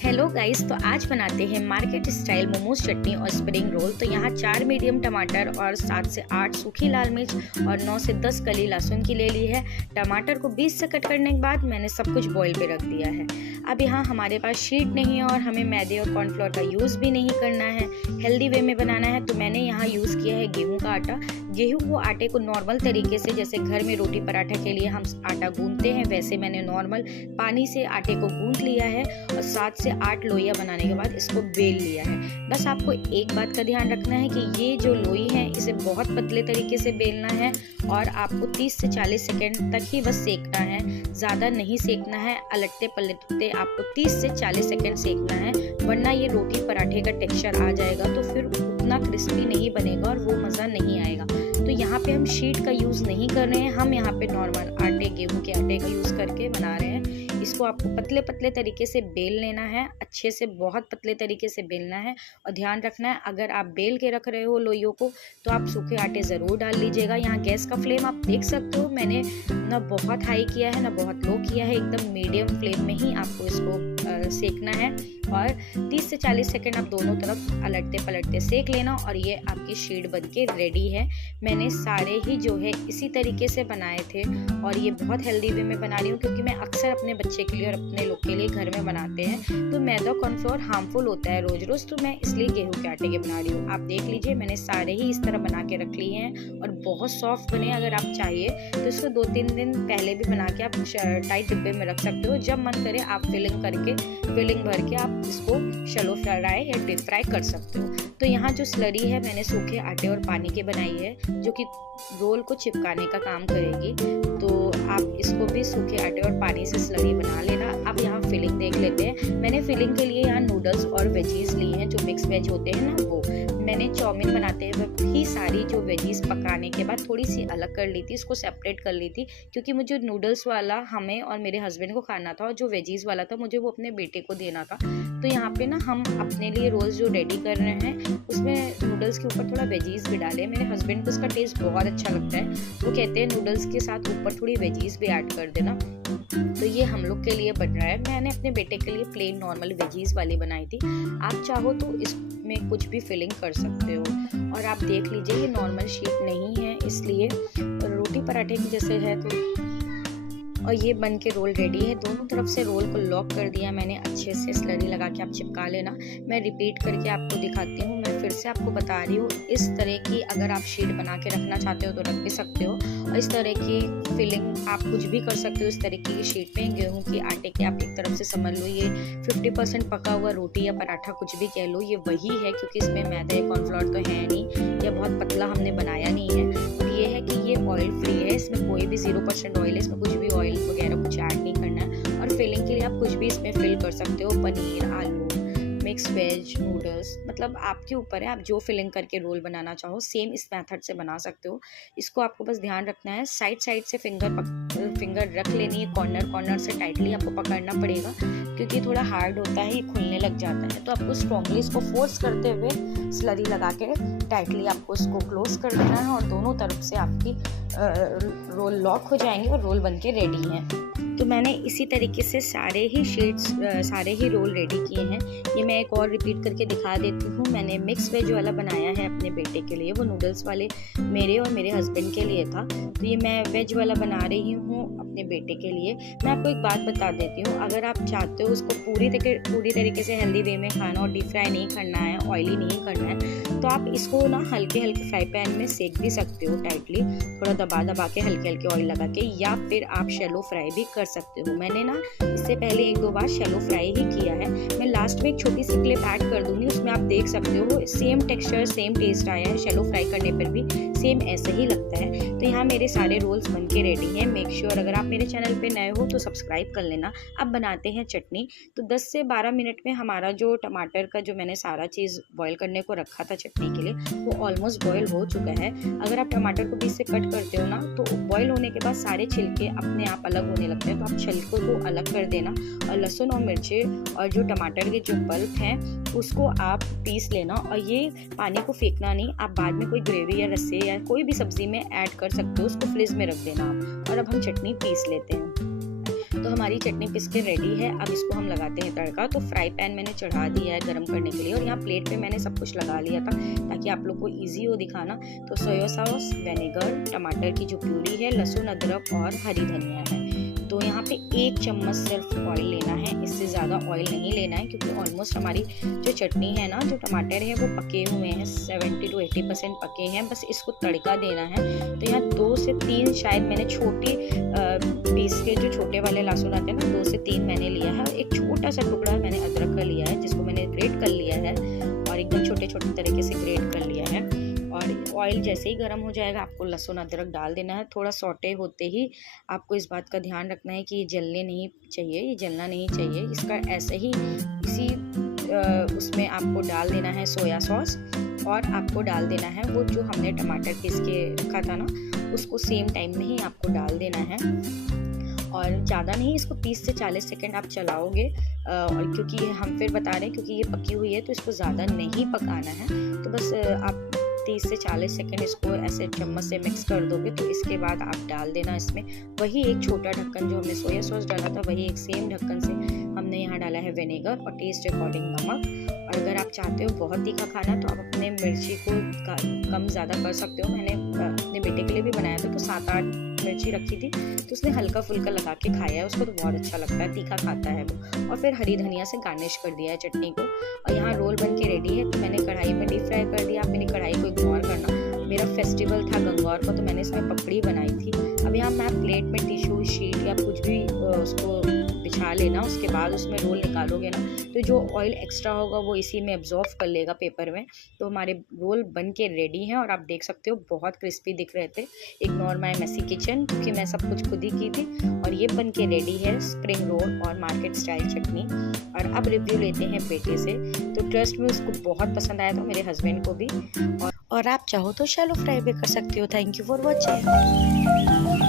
Hello guys, तो आज बनाते हैं मार्केट स्टाइल मोमोज चटनी और स्प्रिंग रोल। तो यहाँ 4 मीडियम टमाटर और 7 से 8 सूखी लाल मिर्च और 9 से 10 कली लहसुन की ले ली है। टमाटर को 20 से कट करने के बाद मैंने सब कुछ बॉईल पे रख दिया है। अब यहाँ हमारे पास शीट नहीं है और हमें मैदे और कॉर्नफ्लोर का यूज़ भी नहीं करना है, हेल्दी वे में बनाना है। तो मैंने यहाँ यूज़ किया है गेहूँ का आटा। गेहूँ को आटे को नॉर्मल तरीके से, जैसे घर में रोटी पराठा के लिए हम आटा गूंथते हैं, वैसे मैंने नॉर्मल पानी से आटे को गूंथ लिया है और 7 से 8 लोइयाँ बनाने के बाद इसको बेल लिया है। बस आपको एक बात का ध्यान रखना है कि ये जो लोई है इसे बहुत पतले तरीके से बेलना है और आपको 30 से 40 सेकेंड तक ही बस सेकना है, ज़्यादा नहीं सेकना है। अलटते पलटते आपको 30 से 40 सेकेंड सेकना है, वरना ये रोटी पराठे का टेक्सचर आ जाएगा तो फिर उतना क्रिस्पी नहीं बनेगा और वो मज़ा नहीं आएगा। तो यहाँ पे हम शीट का यूज़ नहीं कर रहे हैं, हम यहाँ पे नॉर्मल आटे, गेहूं के आटे का यूज़ करके बना रहे हैं। इसको आपको पतले पतले तरीके से बेल लेना है, अच्छे से बहुत पतले तरीके से बेलना है। और ध्यान रखना है, अगर आप बेल के रख रहे हो लोइयों को तो आप सूखे आटे ज़रूर डाल लीजिएगा। यहाँ गैस का फ्लेम आप देख सकते हो, मैंने ना बहुत हाई किया है ना बहुत लो किया है, एकदम मीडियम फ्लेम में ही आपको इसको सेकना है। और 30 से 40 सेकेंड आप दोनों तरफ अलटते पलटते सेक लेना और ये आपकी शीट बनके रेडी है। मैंने सारे ही जो है इसी तरीके से बनाए थे और ये बहुत हेल्दी वे में बना रही हूँ, क्योंकि मैं अक्सर अपने बच्चे के लिए और अपने लोग के लिए घर में बनाते हैं। तो मैदा कॉर्नफ्लोर हार्मफुल होता है रोज रोज, तो मैं इसलिए गेहूं के आटे के बना रही हूँ। आप देख लीजिए, मैंने सारे ही इस तरह बना के रख लिए हैं और बहुत सॉफ्ट बने। अगर आप चाहिए तो इसको 2-3 दिन पहले भी बना के आप टाइट डिब्बे में रख सकते हो। जब मन करे आप फिलिंग भर के आप इसको शैलो फ्राई या डीप फ्राई कर सकते हो। तो यहाँ जो स्लरी है मैंने सूखे आटे और पानी की बनाई है, जो कि रोल को चिपकाने का काम करेगी। तो आप इसको भी सूखे आटे और पानी से स्लरी बना लेना। अब यहाँ फिलिंग देख लेते हैं। मैंने फिलिंग के लिए यहाँ नूडल्स और वेजीज ली हैं, जो मिक्स वेज होते हैं ना, वो मैंने चाउमीन बनाते हुए ही सारी जो वेजीज पकाने के बाद थोड़ी सी अलग कर ली थी, इसको सेपरेट कर ली थी, क्योंकि मुझे नूडल्स वाला हमें और मेरे हस्बैंड को खाना था और जो वेजीज वाला था मुझे वो अपने बेटे को देना था। तो यहाँ पे ना हम अपने लिए रोल्स जो रेडी कर रहे हैं उसमें नूडल्स के ऊपर थोड़ा वेजीज भी डाले। मेरे हस्बैंड को उसका टेस्ट बहुत अच्छा लगता है, वो कहते हैं नूडल्स के साथ ऊपर थोड़ी वेजीज भी ऐड कर देना। तो ये हम लोग के लिए बन रहा है। मैंने अपने बेटे के लिए प्लेन नॉर्मल वेजीज वाली बनाई थी, आप चाहो तो इसमें कुछ भी फिलिंग कर सकते हो। और आप देख लीजिए, ये नॉर्मल शीट नहीं है, इसलिए रोटी पराठे की जैसे है। तो और ये बन के रोल रेडी है। दोनों तरफ से रोल को लॉक कर दिया मैंने अच्छे से, स्लरी लगा के आप चिपका लेना। मैं रिपीट करके आपको दिखाती हूँ, मैं फिर से आपको बता रही हूँ। इस तरह की अगर आप शीट बना के रखना चाहते हो तो रख भी सकते हो, और इस तरह की फिलिंग आप कुछ भी कर सकते हो इस तरीके की शीट पे। गेहूं की आटे के आप एक तरफ से समझ लो, ये 50% पका हुआ रोटी या पराठा कुछ भी कह लो, ये वही है, क्योंकि इसमें मैदा या कॉर्नफ्लोर तो है नहीं, या बहुत पतला हमने बनाया नहीं है। और ये है कि ये ऑयल फ्री है, इसमें कोई भी 0% ऑयल है, इसमें कुछ भी ऑयल वगैरह कुछ ऐड नहीं करना है। और फिलिंग के लिए आप कुछ भी इसमें फिल कर सकते हो, पनीर, आलू, मिक्स वेज, नूडल्स, मतलब आपके ऊपर है, आप जो फिलिंग करके रोल बनाना चाहो सेम इस मेथड से बना सकते हो। इसको आपको बस ध्यान रखना है, साइड से फिंगर रख लेनी है, कॉर्नर से टाइटली आपको पकड़ना पड़ेगा, क्योंकि थोड़ा हार्ड होता है, ये खुलने लग जाता है। तो आपको स्ट्रॉन्गली इसको फोर्स करते हुए स्लरी लगा के टाइटली आपको इसको क्लोज कर देना है और दोनों तरफ से आपकी रोल लॉक हो जाएंगे और रोल बन के रेडी हैं। तो मैंने इसी तरीके से सारे ही रोल रेडी किए हैं। ये मैं एक और रिपीट करके दिखा देती हूँ। मैंने मिक्स वेज वाला बनाया है अपने बेटे के लिए, वो नूडल्स वाले मेरे और मेरे हस्बैंड के लिए था। तो ये मैं वेज वाला बना रही हूँ अपने बेटे के लिए। मैं आपको एक बात बता देती हूँ, अगर आप चाहते हो उसको पूरी तरीके से हेल्दी वे में खाना और डीप फ्राई नहीं करना है, ऑयली नहीं करना है, तो आप इसको ना हल्के फ्राई पैन में सेक भी सकते हो, टाइटली थोड़ा दबा के हल्के ऑयल लगा के, या फिर आप शैलो फ्राई भी कर सकते हो। मैंने ना इससे पहले 1-2 बार शैलो फ्राई ही किया है। मैं लास्ट में एक छोटी सी क्लिप ऐड कर दूंगी, उसमें आप देख सकते हो सेम टेक्सचर सेम टेस्ट आया है, शैलो फ्राई करने पर भी सेम ऐसे ही लगता है। तो यहाँ मेरे सारे रोल्स बन के रेडी हैं। मेक श्योर अगर आप मेरे चैनल पे नए हो तो सब्सक्राइब कर लेना। अब बनाते हैं चटनी। तो 10 से 12 मिनट में हमारा जो टमाटर का जो मैंने सारा चीज़ बॉईल करने को रखा था चटनी के लिए, वो ऑलमोस्ट बॉईल हो चुका है। अगर आप टमाटर को बीच से कट करते हो ना, तो बॉईल होने के बाद सारे छिलके अपने आप अलग होने लगते हैं, तो आप छिलकों को अलग कर देना। और लहसुन और मिर्ची और जो टमाटर के जो पल्प हैं उसको आप पीस लेना। और ये पानी को फेंकना नहीं, आप बाद में कोई ग्रेवी या रस्से या कोई भी सब्जी में ऐड कर सकते हो, उसको फ्रिज में रख देना आप। और अब हम चटनी पीस लेते हैं। तो हमारी चटनी पिस के रेडी है। अब इसको हम लगाते हैं तड़का। तो फ्राई पैन मैंने चढ़ा दिया है गरम करने के लिए और यहाँ प्लेट पे मैंने सब कुछ लगा लिया था ताकि आप लोग को इजी हो दिखाना। तो सोया सॉस, विनेगर, टमाटर की जो प्यूरी है, लहसुन, अदरक और हरी धनिया है। तो यहाँ पे 1 चम्मच सिर्फ ऑयल लेना है, इससे ज़्यादा ऑयल नहीं लेना है क्योंकि ऑलमोस्ट हमारी जो चटनी है ना, जो टमाटर है वो पके हुए हैं, 70 to 80% पके हैं। बस इसको तड़का देना है। तो यहाँ 2 से 3 शायद मैंने छोटे पीस के जो छोटे वाले लहसुन आते हैं ना, 2 से 3 मैंने लिया है। एक छोटा सा टुकड़ा मैंने अदरक का लिया है जिसको मैंने ग्रेट कर लिया है और एकदम छोटे छोटे तरीके से ग्रेट कर लिया है। और ऑयल जैसे ही गर्म हो जाएगा आपको लहसुन अदरक डाल देना है। थोड़ा सौटे होते ही आपको इस बात का ध्यान रखना है कि ये जलने नहीं चाहिए, ये जलना नहीं चाहिए। इसका ऐसे ही इसी उसमें आपको डाल देना है सोया सॉस और आपको डाल देना है वो जो हमने टमाटर पीस के रखा था ना, उसको सेम टाइम में ही आपको डाल देना है। और ज़्यादा नहीं, इसको 30 से 40 सेकंड आप चलाओगे। और क्योंकि हम फिर बता रहे हैं क्योंकि ये पकी हुई है तो इसको ज़्यादा नहीं पकाना है। तो बस आप 30 से 40 सेकंड इसको ऐसे चम्मच से मिक्स कर दोगे। तो इसके बाद आप डाल देना इसमें वही एक छोटा ढक्कन जो हमने सोया सॉस डाला था, वही एक सेम ढक्कन से हमने यहाँ डाला है विनेगर और टेस्ट अकॉर्डिंग नमक। और अगर आप चाहते हो बहुत तीखा खाना तो आप अपने मिर्ची को कम ज़्यादा कर सकते हो। मैंने अपने बेटे के लिए भी बनाया था तो 7-8 मिर्ची रखी थी तो उसने हल्का फुल्का लगा के खाया है, उसको तो बहुत अच्छा लगता है, तीखा खाता है वो। और फिर हरी धनिया से गार्निश कर दिया है चटनी को। और यहाँ रोल बन के रेडी है। तो मैंने कढ़ाई में डीप फ्राई कर दिया। आप मेरी कढ़ाई को इग्नोर करना, मेरा फेस्टिवल था गंगौर का तो मैंने इसमें पपड़ी बनाई थी। अब यहाँ मैं प्लेट में टिश्यू शीट या कुछ भी उसको बिछा लेना। उसके बाद उसमें रोल निकालोगे ना तो जो ऑयल एक्स्ट्रा होगा वो इसी में एब्जॉर्व कर लेगा पेपर में। तो हमारे रोल बन के रेडी हैं और आप देख सकते हो बहुत क्रिस्पी दिख रहे थे। इग्नोर माय मेसी किचन क्योंकि मैं सब कुछ खुद ही की थी। और ये बन के रेडी है स्प्रिंग रोल और मार्केट स्टाइल चटनी। और अब रिव्यू लेते हैं बेटे से। तो ट्रस्ट में उसको बहुत पसंद आया था, मेरे हस्बैंड को भी। और आप चाहो तो शैलो फ्राई भी कर सकते हो। Thank you for watching.